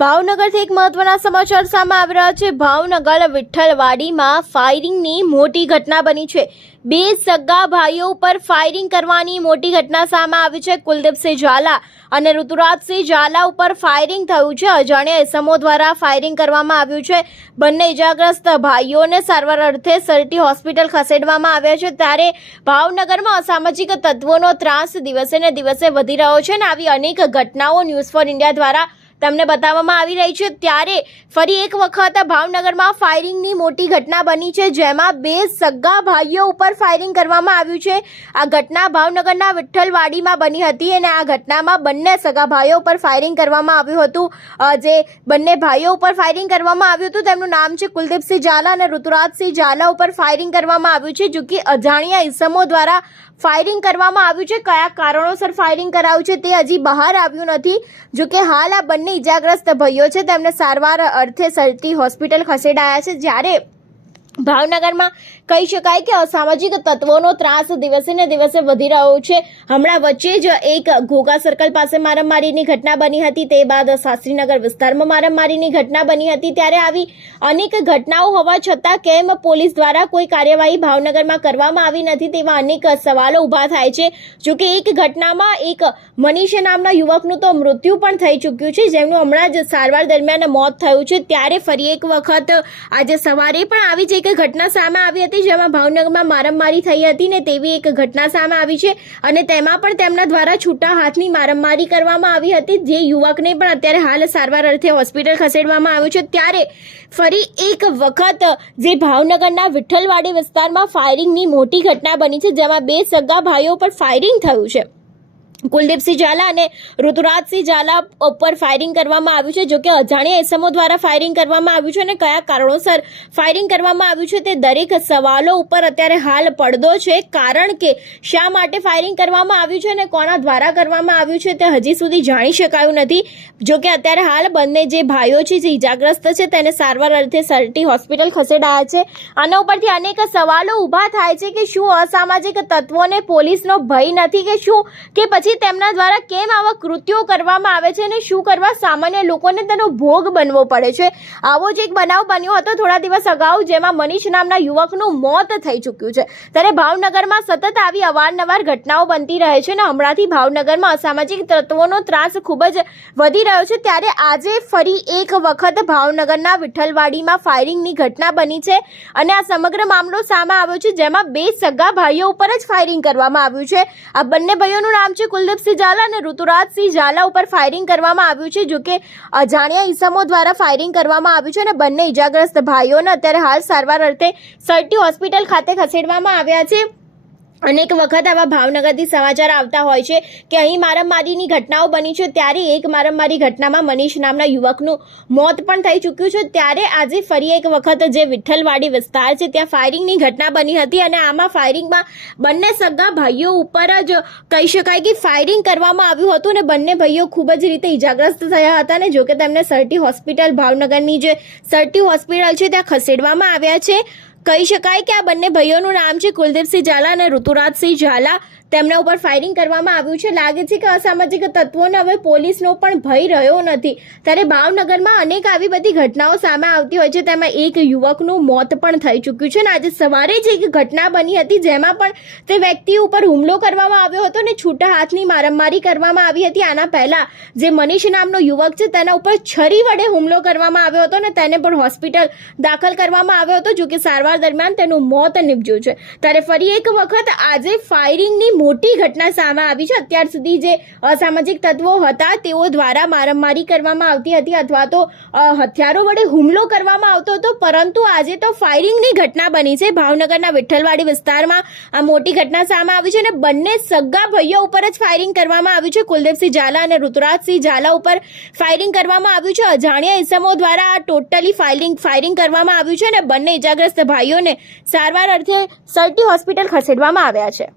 ભાવનગરથી એક મહત્વના સમાચાર સામે આવી રહ્યા છે। ભાવનગર વિઠ્ઠલવાડીમાં ફાયરિંગની મોટી ઘટના બની છે। બે સગા ભાઈઓ પર ફાયરિંગ કરવાની મોટી ઘટના સામે આવી છે। કુલદીપસિંહ ઝાલા અને ઋતુરાજસિંહ ઝાલા ઉપર ફાયરિંગ થયું છે। અજાણ્યા ઇસમો દ્વારા ફાયરિંગ કરવામાં આવ્યું છે। બંને ઇજાગ્રસ્ત ભાઈઓને સારવાર અર્થે સરટી હોસ્પિટલ ખસેડવામાં આવ્યા છે। ત્યારે ભાવનગરમાં અસામાજિક તત્વોનો ત્રાસ દિવસે ને દિવસે વધી રહ્યો છે અને આવી અનેક ઘટનાઓ ન્યૂઝ ફોર ઇન્ડિયા દ્વારા તમને બતાવવામાં આવી રહી છે। ત્યારે ફરી એક વખત ભાવનગરમાં ફાયરિંગની મોટી ઘટના બની છે, જેમાં બે સગા ભાઈઓ ઉપર ફાયરિંગ કરવામાં આવ્યું છે। આ ઘટના ભાવનગરના વિઠ્ઠલવાડીમાં બની હતી અને આ ઘટનામાં બંને સગા ભાઈઓ ઉપર ફાયરિંગ કરવામાં આવ્યું હતું। જે બંને ભાઈઓ ઉપર ફાયરિંગ કરવામાં આવ્યું હતું તેમનું નામ છે કુલદીપસિંહ ઝાલા અને ઋતુરાજસિંહ ઝાલા ઉપર ફાયરિંગ કરવામાં આવ્યું છે। જો કે અજાણ્યા ઇસમો દ્વારા ફાયરિંગ કરવામાં આવ્યું છે। કયા કારણોસર ફાયરિંગ કરાયું છે તે હજી બહાર આવ્યું નથી। જો કે હાલ આ બંને ઇજાગ્રસ્ત ભાઈઓ છે તેમને સારવાર અર્થે સરટી હોસ્પિટલ ખસેડાયા છે। જ્યારે ભાવનગરમાં કહી શકાય કે અસામાજિક તત્વોનો ત્રાસ દિવસે ને દિવસે વધી રહ્યો છે। હમણાં વચ્ચે જ એક ઘોઘા સર્કલ પાસે મારામારીની ઘટના બની હતી, તે બાદ શાસ્ત્રીનગર વિસ્તારમાં મારામારીની ઘટના બની હતી। ત્યારે આવી અનેક ઘટનાઓ હોવા છતાં કેમ પોલીસ દ્વારા કોઈ કાર્યવાહી ભાવનગરમાં કરવામાં આવી નથી તેવા અનેક સવાલો ઊભા થાય છે। જો કે એક ઘટનામાં એક મનીષ નામના યુવકનું તો મૃત્યુ પણ થઈ ચૂક્યું છે, જેમનું હમણાં જ સારવાર દરમિયાન મોત થયું છે। ત્યારે ફરી એક વખત આજે સવારે પણ આવી જ એક ઘટના સામે આવી હતી, જેમાં ભાવનગરમાં મારામારી થઈ હતી ને તેવી એક ઘટના સામે આવી છે અને તેમાં પણ તેમના દ્વારા છૂટા હાથની મારામારી કરવામાં આવી હતી, જે યુવકને પણ અત્યારે હાલ સારવાર અર્થે હોસ્પિટલ ખસેડવામાં આવ્યું છે। ત્યારે ફરી એક વખત જે ભાવનગરના વિઠ્ઠલવાડી વિસ્તારમાં ફાયરિંગની મોટી ઘટના બની છે, જેમાં બે સગા ભાઈઓ પર ફાયરિંગ થયું છે। કુલદીપસિંહ ઝાલા અને ઋતુરાજસિંહ ઝાલા ઉપર ફાયરિંગ કરવામાં આવ્યું છે। જો કે અજાણ્યા ઇસમો દ્વારા ફાયરિંગ કરવામાં આવ્યું છે અને કયા કારણોસર ફાયરિંગ કરવામાં આવ્યું છે તે દરેક સવાલો ઉપર અત્યારે હાલ પડદો છે। કારણ કે શા માટે ફાયરિંગ કરવામાં આવ્યું છે અને કોના દ્વારા કરવામાં આવ્યું છે તે હજી સુધી જાણી શકાયું નથી। જો કે અત્યારે હાલ બંને જે ભાઈઓ છે જે ઇજાગ્રસ્ત છે તેને સારવાર અર્થે સરટી હોસ્પિટલ ખસેડાયા છે। આના ઉપરથી અનેક સવાલો ઊભા થાય છે કે શું અસામાજિક તત્વોને પોલીસનો ભય નથી કે શું, કે પછી તેમના દ્વારા કેમ આવા કૃત્યો કરવામાં આવે છે અને શું કરવા સામાન્ય લોકોને તેનો ભોગ બનવો પડે છે। આવો જ એક બનાવ બન્યો હતો થોડા દિવસ અગાઉ, જેમાં મનીષ નામના યુવકનું મોત થઈ ચૂક્યું છે। ત્યારે ભાવનગરમાં સતત આવી અવારનવાર ઘટનાઓ બનતી રહે છે અને હમણાંથી ભાવનગરમાં અસામાજિક તત્વોનો ત્રાસ ખૂબ જ વધી રહ્યો છે। ત્યારે આજે ફરી એક વખત ભાવનગરના વિઠ્ઠલવાડીમાં ફાયરિંગની ઘટના બની છે અને આ સમગ્ર મામલો સામે આવ્યો છે, જેમાં બે સગા ભાઈઓ ઉપર જ ફાયરિંગ કરવામાં આવ્યું છે। આ બંને ભાઈઓનું નામ છે કુલદીપસિંહ ઝાલા અને ઋતુરાજસિંહ ઝાલા ઉપર ફાયરિંગ કરવામાં આવ્યું છે। જો કે અજાણ્યા ઇસમો દ્વારા ફાયરિંગ કરવામાં આવ્યું છે અને બંને ઇજાગ્રસ્ત ભાઈઓને અત્યારે હાલ સારવાર અર્થે સરટી હોસ્પિટલ ખાતે ખસેડવામાં આવ્યા છે। અનેક વખત આવા ભાવનગરથી સમાચાર આવતા હોય છે કે અહીં મારામારીની ઘટનાઓ બની છે। ત્યારે એક મારામારી ઘટનામાં મનીષ નામના યુવકનું મોત પણ થઈ ચૂક્યું છે। ત્યારે આજે ફરી એક વખત જે વિઠ્ઠલવાડી વિસ્તાર છે ત્યાં ફાયરિંગની ઘટના બની હતી અને આમાં ફાયરિંગમાં બંને સગા ભાઈઓ ઉપર જ કહી શકાય કે ફાયરિંગ કરવામાં આવ્યું હતું અને બંને ભાઈઓ ખૂબ જ રીતે ઇજાગ્રસ્ત થયા હતા અને જોકે તેમને સરટી હોસ્પિટલ ભાવનગરની જે સરટી હોસ્પિટલ છે ત્યાં ખસેડવામાં આવ્યા છે। કહી શકાય કે આ બંને ભાઈઓનું નામ છે કુલદીપસિંહ ઝાલા અને ઋતુરાજસિંહ ઝાલા। તેમના ઉપર ફાયરિંગ કરવામાં આવ્યું છે। લાગે છે કે અસામાજિક તત્વોને હવે પોલીસનો પણ ભય રહ્યો નથી। ત્યારે ભાવનગરમાં અનેક આવી બધી ઘટનાઓ સામે આવતી હોય છે, તેમાં એક યુવકનું મોત પણ થઈ ચૂક્યું છે અને આજે સવારે જ એક ઘટના બની હતી, જેમાં પણ તે વ્યક્તિ ઉપર હુમલો કરવામાં આવ્યો હતો અને છૂટા હાથની મારામારી કરવામાં આવી હતી। આના પહેલા જે મનીષ નામનો યુવક છે તેના ઉપર છરી વડે હુમલો કરવામાં આવ્યો હતો અને તેને પણ હોસ્પિટલ દાખલ કરવામાં આવ્યો હતો। જો કે સારવાર દરમિયાન તેનું મોત નીપજ્યું છે। ત્યારે ફરી એક વખત આજે ફાયરિંગની મોટી ઘટના સામે આવી છે। અત્યાર સુધી જે અસામાજિક તત્વો હતા તેઓ દ્વારા મારામારી કરવામાં આવતી હતી અથવા તો હથિયારો વડે હુમલો કરવામાં આવતો હતો, પરંતુ આજે તો ફાયરિંગની ઘટના બની છે। ભાવનગરના વિઠ્ઠલવાડી વિસ્તારમાં આ મોટી ઘટના સામે આવી છે અને બંને સગા ભાઈઓ ઉપર જ ફાયરિંગ કરવામાં આવ્યું છે। કુલદીપસિંહ ઝાલા અને ઋતુરાજસિંહ ઝાલા ઉપર ફાયરિંગ કરવામાં આવ્યું છે। અજાણ્યા ઇસમો દ્વારા આ ટોટલી ફાયરિંગ કરવામાં આવ્યું છે અને બંને ઇજાગ્રસ્ત ભાઈઓને સારવાર અર્થે સરટી હોસ્પિટલ ખસેડવામાં આવ્યા છે।